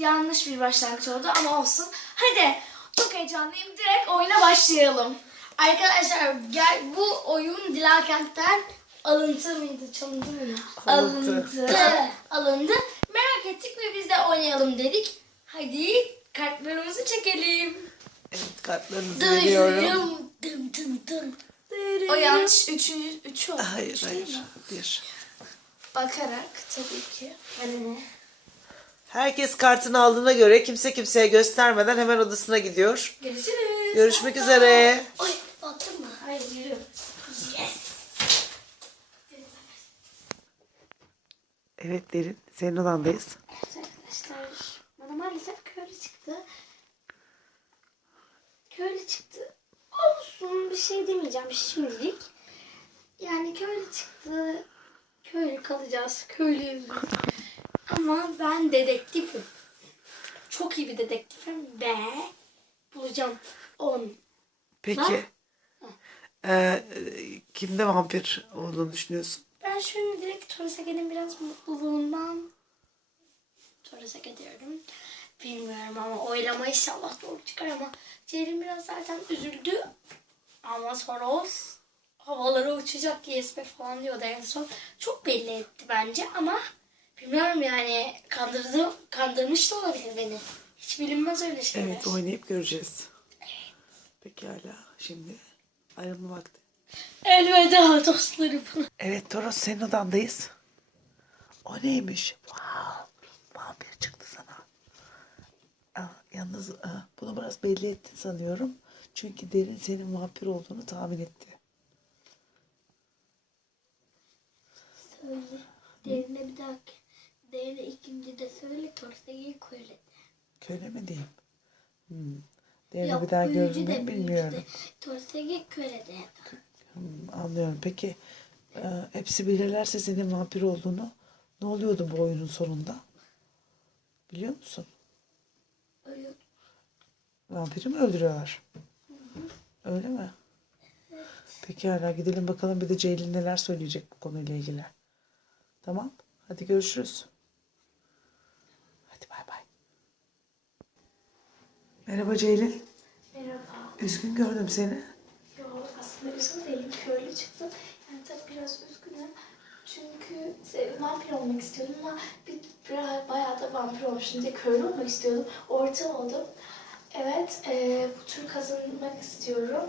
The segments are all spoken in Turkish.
yanlış bir başlangıç oldu ama olsun. Hadi çok heyecanlıyım. Direkt oyuna başlayalım. Arkadaşlar gel bu oyun Dilakent'ten alıntı mıydı? Çalıntı mıydı? Alıntı. Alındı. Merak ettik ve biz de oynayalım dedik. Hadi kartlarımızı çekelim. Evet kartlarınızı veriyorum. Dım dım dım. O yanlış üçüncü, üçü oldu. Hayır Üç hayır. Bir. Bakarak tabii ki. Hani ne? Herkes kartını aldığına göre kimse kimseye göstermeden hemen odasına gidiyor. Görüşürüz. Görüşmek üzere. Oy baktın mı? Hayır yürü. Yes. Evet Derin. Senin odandayız. Evet arkadaşlar bana maalesef köylü çıktı. Köylü çıktı. Olsun bir şey demeyeceğim şimdilik. Yani köylü çıktı. Köylü kalacağız. Köylüyüz. Ama ben dedektifim. Çok iyi bir dedektifim ve bulacağım on. Peki. Ee, kimde vampir olduğunu düşünüyorsun? Ben şimdi direkt Torasage'nin biraz mutluluğundan Torasage diyorum. Bilmiyorum ama oylama inşallah doğru çıkar ama Ceylin biraz zaten üzüldü. Ama sonra o havalara uçacak YSP falan diyordu en son. Çok belli etti bence ama bilmiyorum yani kandırdı, kandırmış da olabilir beni. Hiç bilinmez öyle şeyler. Evet oynayıp göreceğiz. Pekala. Şimdi ayrılma vakti. Elveda dostlarım. Evet Toros senin odandayız. O neymiş? Wow. Vampir çıktı sana. Aa, yalnız aa, bunu biraz belli ettin sanıyorum. Çünkü Derin senin vampir olduğunu tahmin etti. Söyle. Derine bir daha. Derine ikinci de söyle. Torsage'yi köyle. Köle mi diyeyim? Hmm. Derini Yok, bir daha gördün de, bilmiyorum. de. Torsege köle de. Hmm, anlıyorum. Peki e, hepsi bilirlerse senin vampir olduğunu ne oluyordu bu oyunun sonunda? Biliyor musun? Öyle. Vampiri mi öldürüyorlar? Öyle mi? Peki hala gidelim bakalım bir de Ceylin neler söyleyecek bu konuyla ilgili. Tamam. Hadi görüşürüz. Hadi bay bay. Merhaba Ceylin. Merhaba. Üzgün gördüm seni. Yok aslında üzgün değilim. Köylü çıktı. Yani tabii biraz üzgünüm. Çünkü e, vampir olmak istiyordum ama bir, biraz, bayağı da vampir olmuştum diye köylü olmak istiyordum. Orta oldum. Evet, e, bu tür kazanmak istiyorum.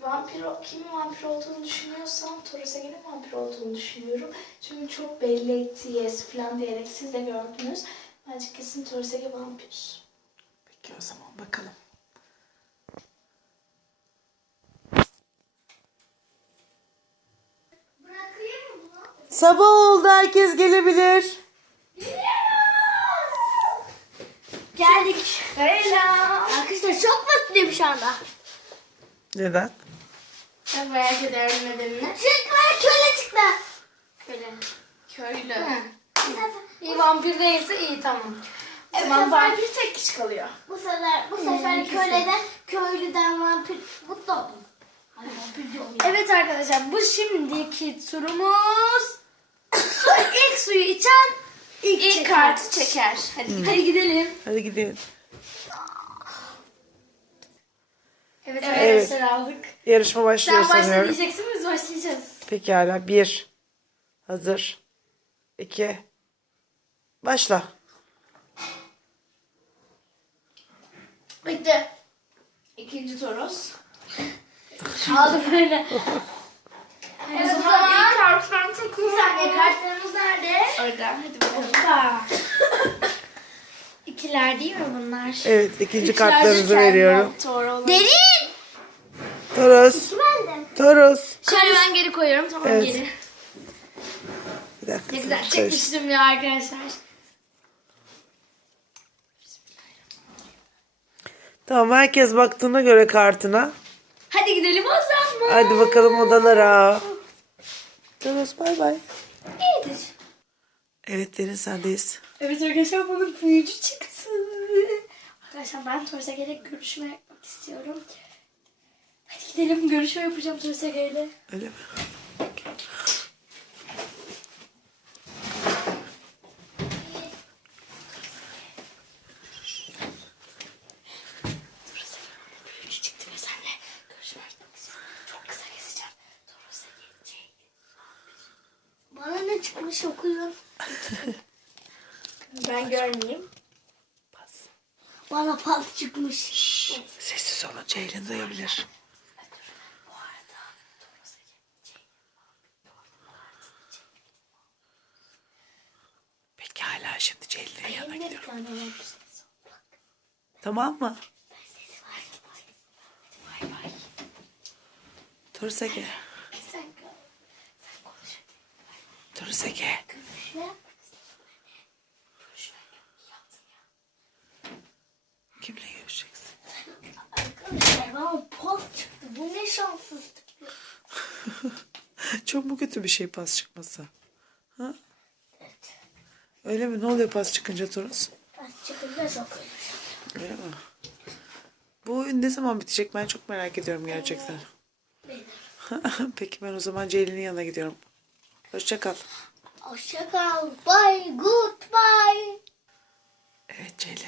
Vampir, kimin vampir olduğunu düşünüyorsam Torasage'nin vampir olduğunu düşünüyorum. Çünkü çok belli etti yes falan diyerek siz de gördünüz. Bence kesin Torasage vampir. Peki o zaman bakalım. Sabah oldu herkes gelebilir. Geldik. Selam. Arkadaşlar çok mutluyum şu anda. Neden? Ben merak ediyorum nedenini. Çünkü ben köle çıktı. Köylü. Köylü. İyi vampir değilse iyi tamam. Zaman sefer- vampir tek kişi kalıyor. bu sefer, bu sefer ikisi. köleden, köylüden vampir mutlu oldum. Hadi vampir diyorum ya. Evet arkadaşlar bu şimdiki turumuz su, ilk suyu içen ilk, çeker. kartı çeker. Hadi, hadi gidelim. Hadi gidelim. Evet, Evet. arkadaşlar aldık. Yarışma başlıyor Sen başla sanıyorum. diyeceksin biz başlayacağız. Pekala. Bir. Hazır. İki. Başla. Bitti. İkinci toros. Aldım böyle. Evet, o zaman zaman- ilk kartı ben Bir saniye kartlarımız nerede? Orada hadi bakalım. İkiler değil mi bunlar? Evet ikinci İkiler kartlarınızı veriyorum. Derin. Toros. Toros. Şöyle ben geri koyuyorum tamam Evet. geri. Bir dakika. Ne güzel çekmiştim ya arkadaşlar. Tamam herkes baktığına göre kartına. Hadi gidelim o zaman. Hadi bakalım odalara. Toros bay bay. İyidir. Evet Derin sendeyiz. Evet arkadaşlar bunun büyücü çıktı. Arkadaşlar ben Torsa gerek görüşme yapmak istiyorum. Hadi gidelim görüşme yapacağım Torsa ile. Öyle mi? Çıkmış okuyun. ben görmeyeyim. Pas. Bana pas çıkmış. Sessiz olun. Ceylin duyabilir. Bu arada Peki hala şimdi Ceylin'in yanına gidiyorum. Tamam mı? Sesi var. Torosage. Görüşme. Kimle görüşeceksin? Arkadaşlar bana pas çıktı. Bu ne şanssızlık. Çok mu kötü bir şey pas çıkması? Ha? Evet. Öyle mi? Ne oluyor pas çıkınca Toros? Pas çıkınca çok üzüldüm. Öyle mi? Bu oyun ne zaman bitecek? Ben çok merak ediyorum gerçekten. Benim. Peki ben o zaman Ceylin'in yanına gidiyorum. Hoşça kal. Hoşça kal. Bye. Goodbye. Evet Ceylin.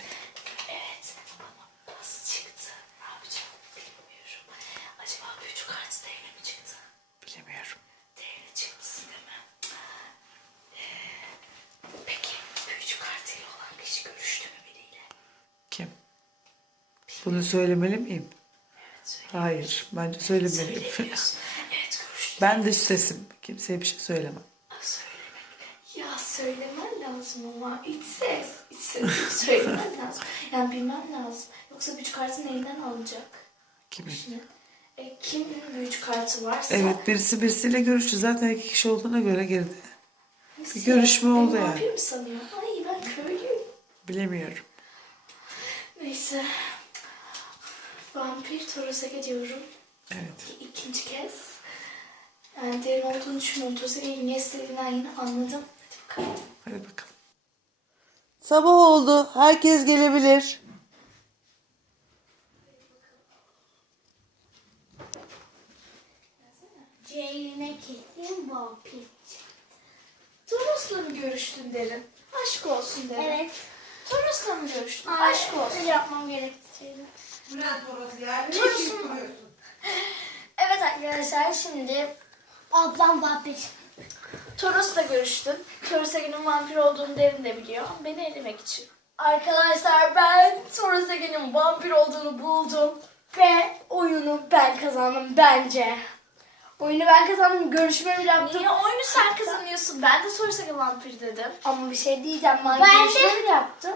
Evet ama pas çıktı. Ne yapacağım bilmiyorum. Acaba büyücü kartı değerli mi çıktı? Bilemiyorum. Değerli çıktı değil mi? Ee, peki büyücü kartıyla olan kişi görüştü mü biriyle? Kim? Bunu söylemeli miyim? Evet. Hayır. Bence söylemeliyim. Söylemiyorsun. ben dış sesim. Kimseye bir şey söylemem. Söylemek. Ya söylemen lazım ama iç ses. İç ses söylemen lazım. Yani bilmem lazım. Yoksa büyücü kartını elinden alacak. Kimin? Şimdi, e, kimin büyücü kartı varsa. Evet birisi birisiyle görüştü. Zaten iki kişi olduğuna göre girdi. Nasıl bir ya? görüşme Beni oldu yani. vampir mi sanıyor? Ay ben köylüyüm. Bilemiyorum. Neyse. Vampir Toros'a diyorum. Evet. İkinci kez. Yani derin olduğunu düşünüyorum. Toros'a niye istediğinden yine anladım. Hadi bakalım. Hadi bakalım. Sabah oldu. Herkes gelebilir. Ceyline kesin vampir. Toros'la mı görüştün derin? Aşk olsun derin. Evet. Toros'la mı görüştün? Ay, Aşk olsun. öyle yapmam gerektiğini. Bülent orası yani. Ne kuruyorsun? Evet arkadaşlar şimdi ablam vampir. Toros'la görüştün. Toros'a günün vampir olduğunu derin de biliyor. Beni elemek için. Arkadaşlar ben Toros'un vampir olduğunu buldum. Ve oyunu ben kazandım bence. Oyunu ben kazandım. Görüşmemi yaptım. Niye oyunu sen kazanıyorsun? Ben de Toros'a vampir dedim. Ama bir şey diyeceğim. Ben, Ben görüşmemi yaptım.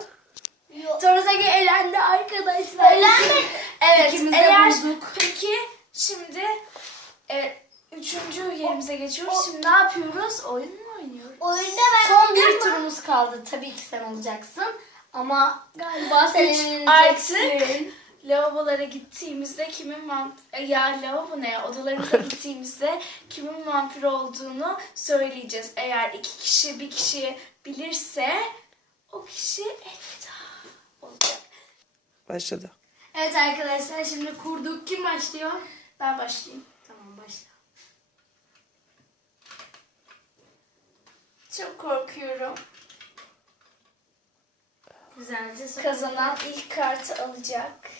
Toros'un elendi arkadaşlar. Elendi. Evet. İkimiz eğer bulduk. peki şimdi e, üçüncü yerimize geçiyoruz. Şimdi ne yapıyoruz? Oyun mu oynuyoruz? Oyunda ben Son bir turumuz kaldı. Tabii ki sen olacaksın. Ama galiba sen yenileceksin. Lavabolara gittiğimizde kimin vampir ya lavabo ne odalarımıza gittiğimizde kimin vampir olduğunu söyleyeceğiz. Eğer iki kişi bir kişi bilirse o kişi elveda olacak. Başladı. Evet arkadaşlar şimdi kurduk. Kim başlıyor? Ben başlayayım. Tamam başla. Çok korkuyorum. Güzelce. Kazanan ilk kartı alacak.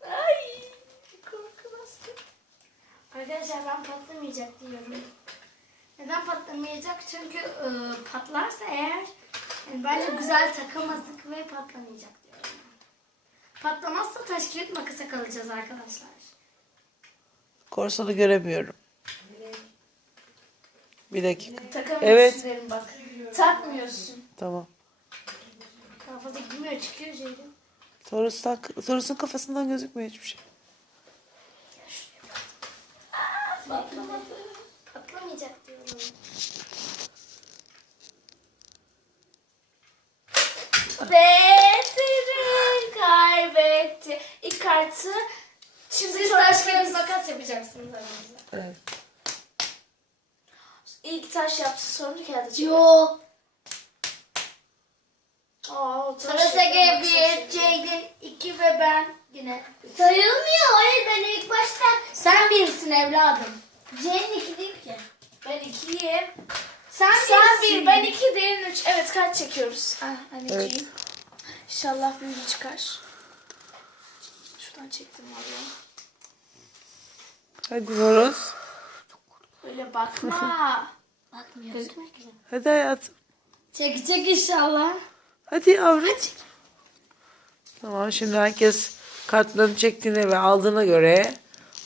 Ay korku bastı. Arkadaşlar ben patlamayacak diyorum. Neden patlamayacak? Çünkü e, patlarsa eğer yani bence güzel takamazdık ve patlamayacak diyorum. Patlamazsa taş kağıt makasa kalacağız arkadaşlar. Korsanı göremiyorum. Bir dakika. Takamıyorsun Evet. derim bak. Takmıyorsun. Tamam. Kafada gitmiyor çıkıyor Ceylin. Toros'tan, Toros'un kafasından gözükmüyor hiçbir şey. Patlamadı. Patlamayacak diyorum. Kaybetti. İlk kartı şimdi Siz taş taş kağıt kağıt makas yapacaksınız aranızda. Evet. Taş yaptı sonra kağıdı çevir. Yo. Aa, o Sarasa yapmak bir. Ceylin iki ve ben yine. Sayılmıyor. Hayır ben ilk başta. Sen birisin evladım. Ceylin iki değil ki. Ben ikiyim. Sen, Sen bir, ben iki, derin üç. Evet kaç çekiyoruz? Ah, anneciğim. Evet. İnşallah büyücü çıkar. Şuradan çektim valla. Hadi Toros. Öyle bakma. Bakmıyor. Hadi hayatım. Çekecek inşallah. Hadi yavrum. Tamam şimdi herkes kartlarını çektiğine ve aldığına göre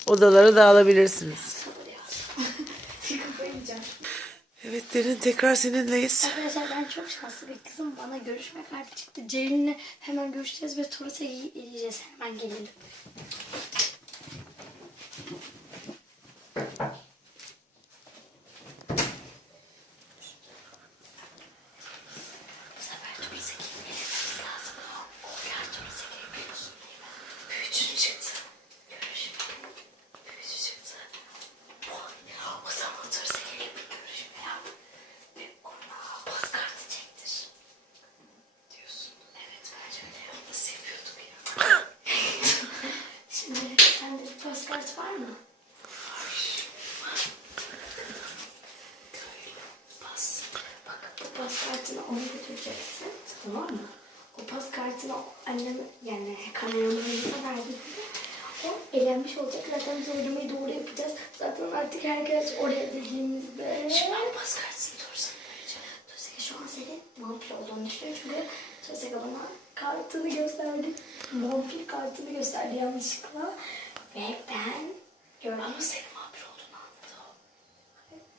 odalara dağılabilirsiniz. Evet Derin tekrar seninleyiz. Arkadaşlar ben çok şanslı bir kızım. Bana görüşme kartı çıktı. Ceylin'le hemen görüşeceğiz ve Toros'a eleyeceğiz. Hemen gelelim. Bu sefer Toros'a gitmemiz lazım. O yer Toros'a gelebiliyorsun değil mi? Büyücü çıktı. Görüşme. Büyücü çıktı. Vay, O zaman Toros'a gelip bir görüşme yap. Ve ona pas kartı çektir. Diyorsun. Evet bence öyle yap. Nasıl yapıyorduk ya? Şimdi sende bir pas kartı var mı? Pas. Kartını ona götüreceksin. Tamam mı? O pas kartını annem yani kameramanımıza verdi. O elenmiş olacak. Zaten biz oylamayı doğru yapacağız. Zaten artık herkes oraya dediğimizde... Şimdi ben pas kartını doğrusunu vereceğim. Şu an senin vampir olduğunu düşünüyor. Çünkü Toseka bana kartını gösterdi. Vampir kartını gösterdi yanlışlıkla. Ve ben gördüm. Ama senin vampir olduğunu anladı o.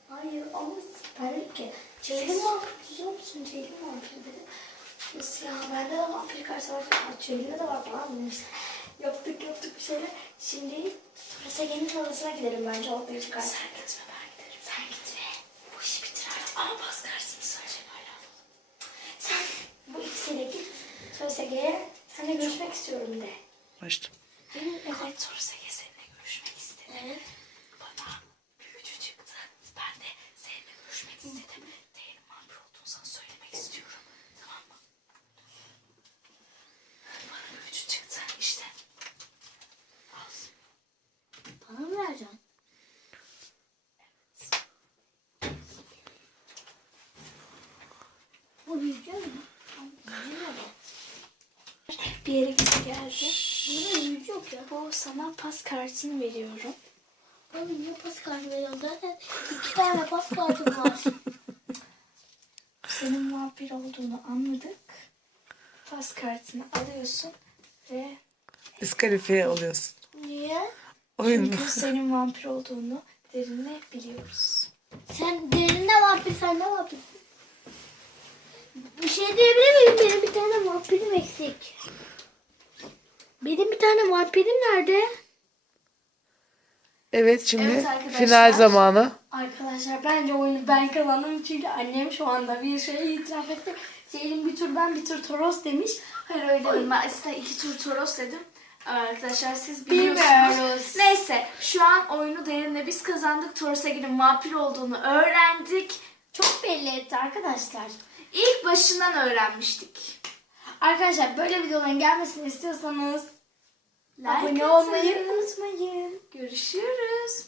Hayır ama süper ki. Ceylin vampir biliyor musun? Ceylin vampir dedi. Nasıl ya? Bende de vampir kartı var. Ceylin'de de var falan demiş. Yaptık yaptık bir şeyler. Şimdi Resegen'in odasına gidelim bence. O bir kartı. Sen gitme ben giderim. Sen gitme. Bu işi bitir artık. Ama bas kartını söyleyeceğim hala. Sen bu ikisiyle git. Resegen'e seninle görüşmek istiyorum de. Başla. Benim evet sonra Sege Bana büyücü çıktı. Ben de seninle görüşmek istedim. Değerin vampir olduğunu sana söylemek istiyorum. Tamam mı? Bana büyücü çıktı işte. Al. Bana mı vereceksin? Bu büyücü mü? Bir yere gidip geldi. Burada büyücü yok ya. Bu sana pas kartını veriyorum. Niye pas kartı veriyorsun? Zaten iki tane pas kartım var. Senin vampir olduğunu anladık. Pas kartını alıyorsun ve Diskalifiye oluyorsun. niye? Oyun çünkü senin vampir olduğunu derinle biliyoruz. Sen derinde vampir, sen de vampir. Bir şey diyebilir miyim? Benim bir tane vampirim eksik. Benim bir tane vampirim nerede? Evet şimdi Evet arkadaşlar. final zamanı. Arkadaşlar bence oyunu ben kazandım çünkü annem şu anda bir şey itiraf etti. Ceylin bir tur ben bir tur Toros demiş. Hayır öyle değil. Ben aslında iki tur Toros dedim. Arkadaşlar siz biliyorsunuz. Bilmiyoruz. Neyse şu an oyunu derinle biz kazandık. Toros Ege'nin vampir olduğunu öğrendik. Çok belli etti arkadaşlar. İlk başından öğrenmiştik. Arkadaşlar böyle videoların gelmesini istiyorsanız Like Abone olmayı unutmayın. Görüşürüz.